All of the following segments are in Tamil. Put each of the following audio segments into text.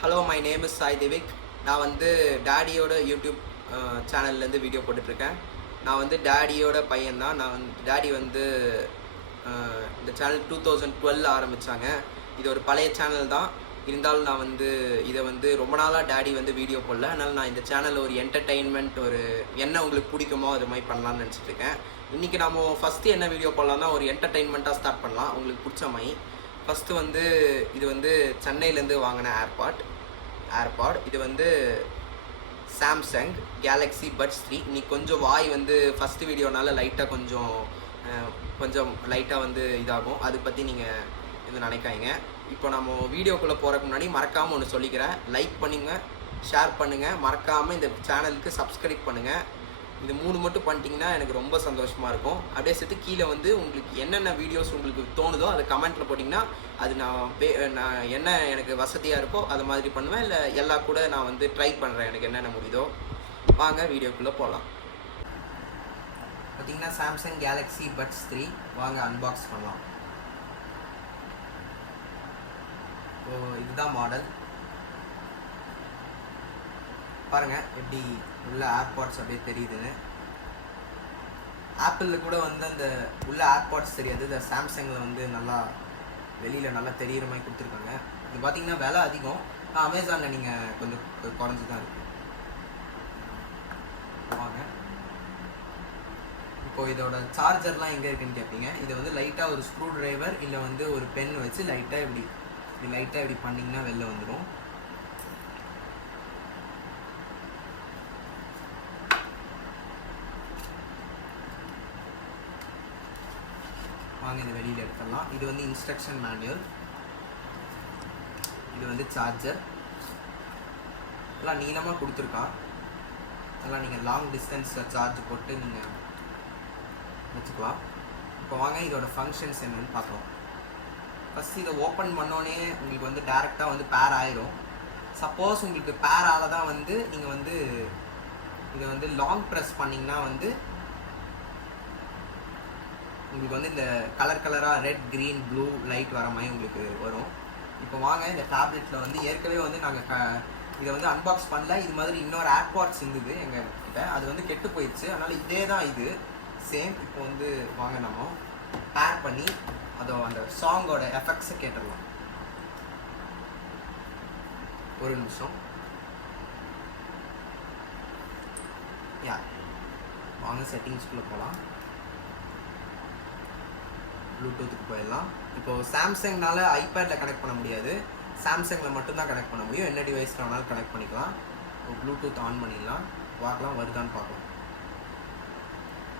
Hello, my name is Sai Devik. நான் வந்து டேடியோட யூடியூப் சேனல்லேருந்து வீடியோ போட்டுட்ருக்கேன். நான் வந்து டேடியோட பையன் தான். டேடி வந்து இந்த சேனல் 2012 ஆரம்பித்தாங்க. இது ஒரு பழைய சேனல் தான். இருந்தாலும் நான் வந்து இதை வந்து ரொம்ப நாளாக டேடி வந்து வீடியோ போடல. அதனால் நான் இந்த சேனலில் ஒரு என்டர்டெயின்மெண்ட், ஒரு என்ன உங்களுக்கு பிடிக்குமோ அது மாதிரி பண்ணலான்னு நினச்சிட்ருக்கேன். இன்றைக்கி நம்ம ஃபஸ்ட்டு என்ன வீடியோ போடலாம்னா ஒரு என்டர்டெயின்மெண்ட்டாக ஸ்டார்ட் பண்ணலாம், உங்களுக்கு பிடிச்ச மாதிரி. ஃபஸ்ட்டு வந்து இது வந்து சென்னையிலேருந்து வாங்கின ஏர்பாட். இது வந்து சாம்சங் கேலக்ஸி பட்ஸ் 3. இன்னைக்கு கொஞ்சம் வாய் வந்து ஃபஸ்ட்டு வீடியோனால கொஞ்சம் லைட்டாக வந்து இதாகும். அதை பற்றி நீங்கள் இது நினைக்காதீங்க. இப்போ நம்ம வீடியோக்குள்ளே போகிறதுக்கு முன்னாடி மறக்காமல் ஒன்று சொல்லிக்கிறேன். லைக் பண்ணுங்கள், ஷேர் பண்ணுங்கள், மறக்காமல் இந்த சேனலுக்கு சப்ஸ்கிரைப் பண்ணுங்கள். இது 3 மட்டும் பண்ணிட்டீங்கன்னா எனக்கு ரொம்ப சந்தோஷமாக இருக்கும். அப்படியே சேர்த்து கீழே வந்து உங்களுக்கு என்னென்ன வீடியோஸ் உங்களுக்கு தோணுதோ அதை கமெண்ட்டில் போட்டிங்கன்னா அது நான் என்ன எனக்கு வசதியாக இருக்கோ அது மாதிரி பண்ணுவேன். இல்லை எல்லாம் கூட நான் வந்து ட்ரை பண்ணுறேன், எனக்கு என்னென்ன முடியுதோ. வாங்க வீடியோக்குள்ளே போகலாம். பார்த்தீங்கன்னா சாம்சங் கேலக்ஸி பட்ஸ் 3 வாங்க அன்பாக்ஸ் பண்ணலாம். இதுதான் மாடல். பாருங்கள் எப்படி உள்ள ஏர்பாட்ஸ் அப்படியே தெரியுதுன்னு. ஆப்பிளில் கூட வந்து அந்த உள்ள ஏர்பாட்ஸ் தெரியாது. இந்த சாம்சங்கில் வந்து நல்லா வெளியில் நல்லா தெரிகிற மாதிரி கொடுத்துருக்காங்க. இது பார்த்தீங்கன்னா விலை அதிகம். அமேசானில் நீங்கள் கொஞ்சம் குறைஞ்சி தான் இருக்குது. வாங்க இப்போது இதோட சார்ஜர்லாம் எங்கே இருக்குதுன்னு கேட்பீங்க. இதை வந்து லைட்டாக ஒரு ஸ்க்ரூ ட்ரைவர் இல்லை வந்து ஒரு பென் வச்சு லைட்டாக இப்படி பண்ணிங்கன்னா வெளில வந்துடும். வாங்க இதை வெளியில் எடுத்துடலாம். இது வந்து இன்ஸ்ட்ரக்ஷன் மேனுவல். இது வந்து சார்ஜர் எல்லாம் நீளமாக கொடுத்துருக்கான். அதெல்லாம் நீங்கள் லாங் டிஸ்டன்ஸில் சார்ஜ் போட்டு நீங்கள் வச்சுக்கலாம். இப்போ வாங்க இதோட ஃபங்க்ஷன்ஸ் என்னென்னு பார்க்கலாம். ஃபஸ்ட்டு இதை ஓப்பன் பண்ணோன்னே உங்களுக்கு வந்து டேரெக்டாக வந்து பேர் ஆயிரும். சப்போஸ் உங்களுக்கு பேரால் தான் வந்து நீங்கள் வந்து இதை வந்து லாங் ப்ரெஸ் பண்ணிங்கன்னா வந்து உங்களுக்கு வந்து இந்த கலராக ரெட், க்ரீன், ப்ளூ லைட் வர மாதிரி உங்களுக்கு வரும். இப்போ வாங்க இந்த டேப்லெட்டில் வந்து ஏற்கனவே வந்து நாங்கள் இதை வந்து அன்பாக்ஸ் பண்ணல. இது மாதிரி இன்னொரு ஏர்பாட்ஸ் இருந்தது எங்கள் கிட்ட, அது வந்து கெட்டு போயிடுச்சு. அதனால் இதே தான் இது சேம். இப்போ வந்து வாங்க நம்ம பேர் பண்ணி அந்த சாங்கோட எஃபெக்ட்ஸை கேட்டுடலாம். ஒரு நிமிஷம். வாங்க செட்டிங்ஸ்குள்ளே போகலாம். ப்ளூடூத்துக்கு போயிடலாம். இப்போது சாம்சங்னால ஐபேடில் கனெக்ட் பண்ண முடியாது, சாம்சங்கில் மட்டும்தான் கனெக்ட் பண்ண முடியும். என்ன டிவைஸில் வேணாலும் கனெக்ட் பண்ணிக்கலாம். இப்போ ப்ளூடூத் ஆன் பண்ணிடலாம், பார்க்கலாம் வருதான்னு பார்க்கலாம்.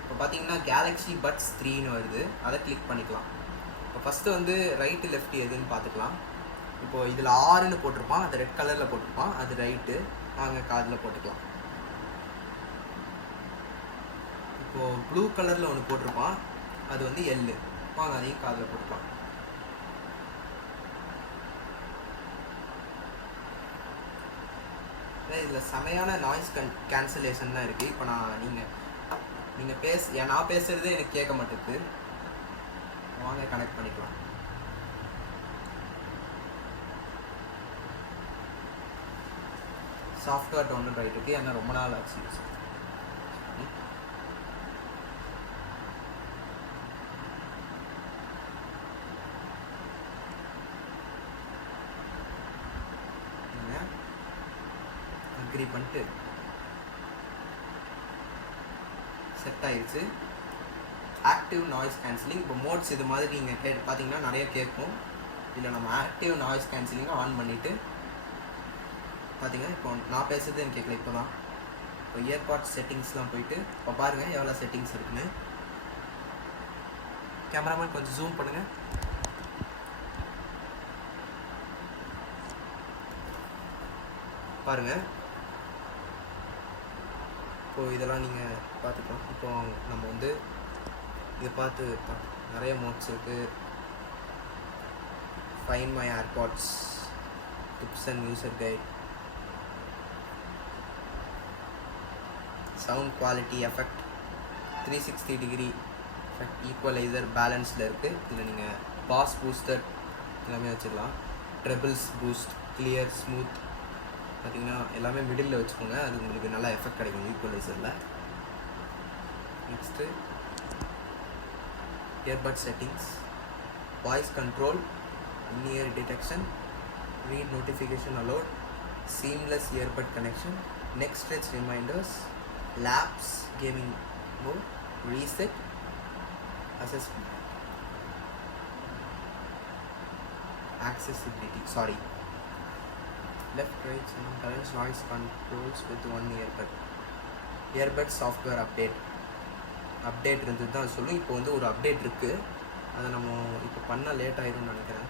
இப்போ பார்த்தீங்கன்னா கேலக்ஸி பட்ஸ் 3ன்னு வருது, அதை கிளிக் பண்ணிக்கலாம். இப்போ ஃபஸ்ட்டு வந்து ரைட்டு லெஃப்ட் எதுன்னு பார்த்துக்கலாம். இப்போது இதில் 6ன்னு போட்டிருப்பான், அது ரெட் கலரில் போட்டிருப்பான், அது ரைட்டு. வாங்க காதில் போட்டுக்கலாம். இப்போது ப்ளூ கலரில் ஒன்று போட்டிருப்பான், அது வந்து எல்லு. வாங்க அதையும் காதில் போட்டுக்கலாம். இதில் செமையான நாய்ஸ் கேன்சலேஷன் தான் இருக்குது. இப்போ நான் பேசுகிறதே எனக்கு கேட்க மாட்டேங்குது. வாங்க கனெக்ட் பண்ணிக்கலாம். சாஃப்ட்வேர் டவுன்லோட் ஆகிட்டு இருக்கு, ஏன்னா ரொம்ப நாள் ஆச்சு. அக்ரி பண்ணிட்டு செட் ஆயிடுச்சு. Active noise cancelling. இப்போ மோட்ஸ் இது மாதிரி நீங்கள் பார்த்தீங்கன்னா நிறைய கேட்கும். இதில் நம்ம ஆக்டிவ் நாய்ஸ் கேன்சலிங்கை ஆன் பண்ணிவிட்டு பார்த்தீங்கன்னா இப்போ நான் பேசுகிறது எனக்கு கேட்கல. இப்போ தான் இப்போ இயர்பாட்ஸ் செட்டிங்ஸ்லாம் போயிட்டு இப்போ பாருங்கள் எவ்வளோ செட்டிங்ஸ் இருக்குன்னு. கேமராமேன் கொஞ்சம் ஜூம் பண்ணுங்கள். பாருங்கள், இப்போது இதெல்லாம் நீங்கள் பார்த்துக்கலாம். இப்போ நம்ம வந்து இதை பார்த்து நிறைய மோட்ஸ் இருக்குது. Find my AirPods, tips and user guide, sound quality, effect, 360 degree effect, equaliser, பேலன்ஸில் இருக்குது. இதில் நீங்கள் பாஸ் பூஸ்டர் எல்லாமே வச்சுக்கலாம். ட்ரெபிள்ஸ் பூஸ்ட், கிளியர், ஸ்மூத், பார்த்தீங்கன்னா எல்லாமே மிடில் வச்சுக்கோங்க, அது உங்களுக்கு நல்லா எஃபெக்ட் கிடைக்கும் ஈக்குவலைசரில். Next earbud settings, voice control, in-ear detection, read notification allowed, seamless earbud connection, next stretch reminders, lapse gaming mode, reset, assessment, accessibility, left, right, center, colors, noise controls with one earbud, earbud software update இருந்தது தான் சொல்லும். இப்போ வந்து ஒரு அப்டேட் இருக்குது, அதை நம்ம இப்போ பண்ண லேட் ஆகிடும்னு நினைக்கிறேன்.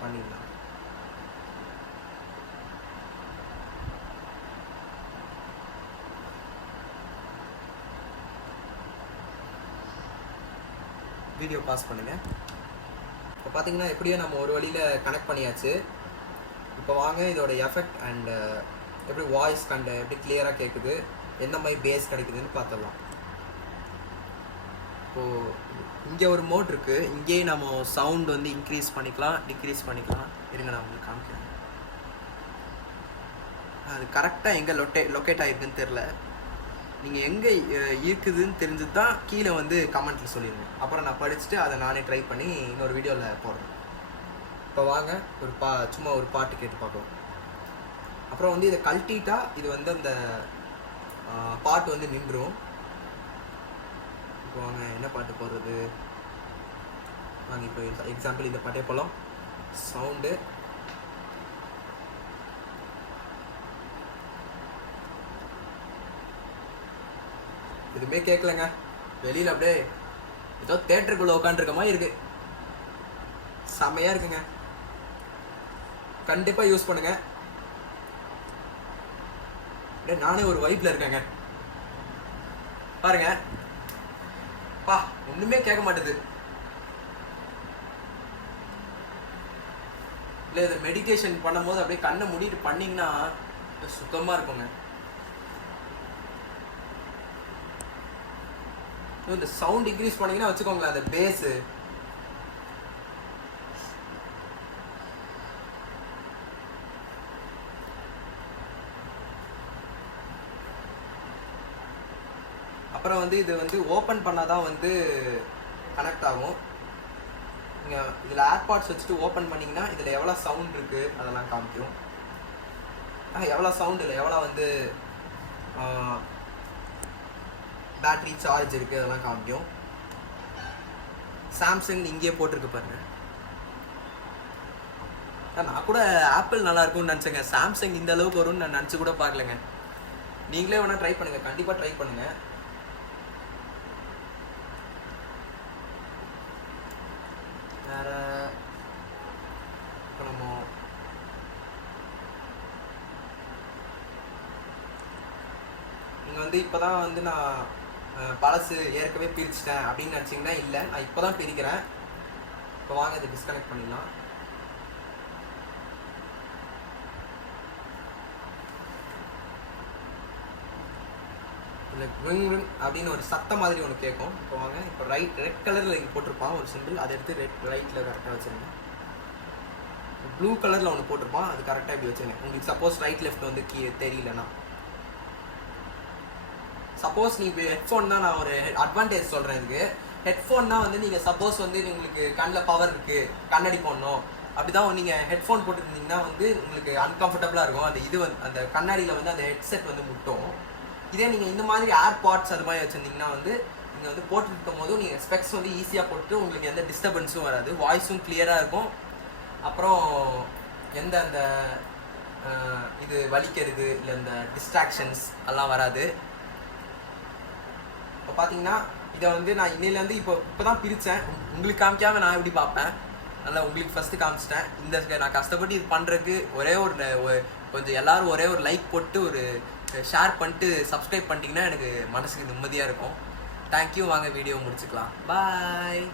பண்ணிடலாம். வீடியோ பாஸ் பண்ணுங்கள். இப்போ பார்த்தீங்கன்னா எப்படியோ நம்ம ஒரு வழியில் கனெக்ட் பண்ணியாச்சு. இப்போ வாங்க இதோட எஃபெக்ட் அண்ட் எப்படி வாய்ஸ் எப்படி கிளியராக கேட்குது, எந்த மாதிரி பேஸ் கிடைக்குதுன்னு பார்த்துடலாம். இப்போது இங்கே ஒரு மோட் இருக்குது, இங்கேயே நம்ம சவுண்ட் வந்து இன்க்ரீஸ் பண்ணிக்கலாம், டிக்ரீஸ் பண்ணிக்கலாம். இருங்க நான் உங்களுக்கு காமிக்கிறேன். அது கரெக்டாக எங்கே லொக்கேட் ஆகிருக்குன்னு தெரில. நீங்கள் எங்கே இருக்குதுன்னு தெரிஞ்சது தான் கீழே வந்து கமெண்ட்டில் சொல்லிடுங்க. அப்புறம் நான் படிச்சுட்டு அதை நானே ட்ரை பண்ணி இன்னொரு வீடியோவில் போடுறேன். இப்போ வாங்க சும்மா ஒரு பாட்டு கேட்டு பார்க்கலாம். அப்புறம் வந்து இதை கழட்டிட்டா இது வந்து அந்த பாட்டு வந்து நின்றும். இப்போ வாங்க என்ன பாட்டு போடுறது, வாங்க இப்போ எக்ஸாம்பிள் இந்த பாட்டே போகலாம். சவுண்டு எதுவுமே கேட்கலங்க, வெளியில் அப்படியே ஏதோ தேட்டருக்குள்ளே உட்காந்துருக்க மாதிரி இருக்கு. செம்மையாக இருக்குங்க, கண்டிப்பாக யூஸ் பண்ணுங்க. நானே ஒரு வைப்ல இருக்கேங்க பாருங்க. பா ஒண்ணுமே கேட்க மாட்டேது. இல்லை இதை மெடிடேஷன் பண்ணும்போது அப்படியே கண்ணை மூடிட்டு பண்ணிங்கன்னா சுத்தமாக இருக்குங்க. இந்த சவுண்ட் இன்க்ரீஸ் பண்ணிங்கன்னா வச்சுக்கோங்களேன், அந்த பேஸு அப்புறம் வந்து இது வந்து ஓப்பன் பண்ணால் தான் வந்து கனெக்ட் ஆகும். நீங்கள் இதில் ஏர்பாட்ஸ் வச்சுட்டு ஓப்பன் பண்ணிங்கன்னா இதில் எவ்வளோ சவுண்ட் இருக்குது அதெல்லாம் காமிக்கும். எவ்வளோ சவுண்ட் இல்லை, எவ்வளோ வந்து பேட்ரி சார்ஜ் இருக்குது அதெல்லாம் காமிக்கும். சாம்சங் இங்கேயே போட்டிருக்கு பாருங்க. நான் கூட ஆப்பிள் நல்லா இருக்கும்னு நினச்சேங்க, சாம்சங் இந்த அளவுக்கு வரும்னு நான் நினச்சி கூட பார்க்கலங்க. நீங்களே வேணால் ட்ரை பண்ணுங்கள், கண்டிப்பாக ட்ரை பண்ணுங்கள். வேறு இப்போ நம்ம நீங்கள் வந்து இப்போ தான் வந்து நான் பழசு ஏற்கனவே பிரிச்சிட்டேன் அப்படின்னு நினச்சிங்கன்னா இல்லை, நான் இப்போ தான் பிரிக்கிறேன். இப்போ வாங்க இதை டிஸ்கனெக்ட் பண்ணிடலாம். இல்லை ரிங் ரிங் அப்படின்னு ஒரு சத்தம் மாதிரி ஒன்று கேட்கும். இப்போ வாங்க இப்போ ரெட் கலரில் இங்கே போட்டிருப்பான் ஒரு சிம்பிள், அதை எடுத்து ரைட்டில் கரெக்டாக வச்சுருங்க. ப்ளூ கலரில் ஒன்று போட்டிருப்பான், அது கரெக்டாக இப்படி வச்சுருங்க. உங்களுக்கு சப்போஸ் ரைட் லெஃப்ட் வந்து தெரியலன்னா, சப்போஸ் நீங்கள் ஹெட்ஃபோன் தான், நான் ஒரு அட்வான்டேஜ் சொல்கிறேன் இதுக்கு. ஹெட்ஃபோன்னா வந்து நீங்கள் சப்போஸ் வந்து உங்களுக்கு கண்ணில் பவர் இருக்குது, கண்ணாடி போடணும், அப்படி தான் நீங்கள் ஹெட்ஃபோன் போட்டுருந்தீங்கன்னா வந்து உங்களுக்கு அன்கம்ஃபர்டபுளாக இருக்கும். அந்த இது வந்து அந்த கண்ணாடியில் வந்து அந்த ஹெட்செட் வந்து முட்டும். இதே நீங்கள் இந்த மாதிரி ஏர்பாட்ஸ் அது மாதிரி வச்சுருந்தீங்கன்னா வந்து நீங்கள் வந்து போட்டுருக்கும் போதும் நீங்கள் ஸ்பெக்ஸ் வந்து ஈஸியாக போட்டு உங்களுக்கு எந்த டிஸ்டர்பன்ஸும் வராது, வாய்ஸும் கிளியராக இருக்கும். அப்புறம் எந்த அந்த இது வலிக்கிறது இல்லை இந்த டிஸ்ட்ராக்ஷன்ஸ் எல்லாம் வராது. இப்போ பார்த்தீங்கன்னா இதை வந்து நான் இன்னிலேருந்து இப்போ தான் பிரித்தேன், உங்களுக்கு காமிக்காமல் நான் எப்படி பார்ப்பேன். நல்லா உங்களுக்கு ஃபஸ்ட்டு காமிச்சிட்டேன். இந்த நான் கஷ்டப்பட்டு இது பண்ணுறதுக்கு ஒரே ஒரு கொஞ்சம் எல்லோரும் ஒரே ஒரு லைக் போட்டு ஒரு ஷேர் பண்ணிட்டு சப்ஸ்கிரைப் பண்ணிட்டீங்கன்னா எனக்கு மனசுக்கு நிம்மதியாக இருக்கும். தேங்க்யூ. வாங்க வீடியோ முடிச்சுக்கலாம். பாய்.